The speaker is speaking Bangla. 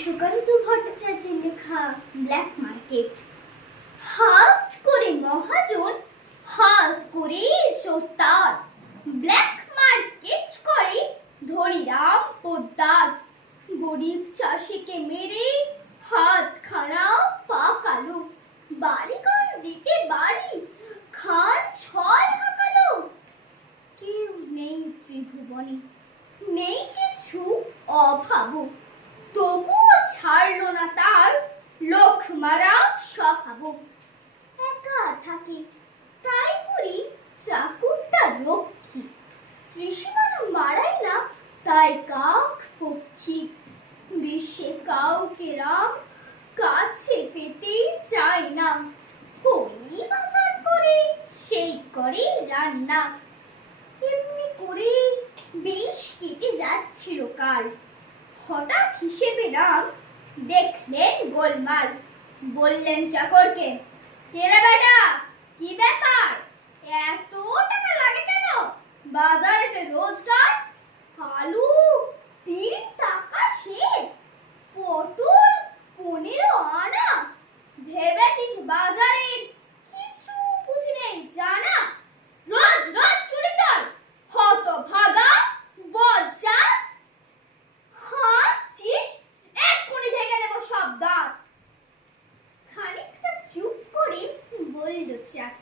সুকান্ত ভট্টাচার্যের লেখা ব্ল্যাক মার্কেট। হাত করে মহাজন, হাত করে চোরতার, ব্ল্যাক মার্কেট করে ধনীরাম পোদ্দার। গরিব চাষিকে মেরে হাত খানা পাকালো, বাড়িগঞ্জেতে বাড়ি খান ছয় হাঁকালো। কেউ নেই ত্রিভুবনে, নেই কিছু অভাব, তবুও ছাড়লো না তার লোক মারা স্বভাব। একা থাকে তাই করি চাকুরটা রক্ষী, ত্রিসীমানা মারাই না তাই কাক পক্ষী। বিশ্বে কাউকে রাম কাছে পেতে চায় না, ওই বাজার করে সেই করে রান্না। এমনি করে বেশ কেটে যাচ্ছিল কাল, হঠাৎ হিসেবে রাম দেখলেন গোলমাল। বললেন চাকরকে, এরা বেটা কি ব্যাপার, এত টাকা লাগে কেন বাজারেতে রোজগার? আলু 3 টাকা সের, পটল 15 আনা, ভেবেছিস বাজারের কিছু বুঝি নেই জানা? রোজ রোজ চুরি কর, হতভাগা বজ্জাত। হাসছিস, এক্ষুনি ভেঙে দেবো সব দাঁত। খানিকটা চুপ করে বলল চাকর,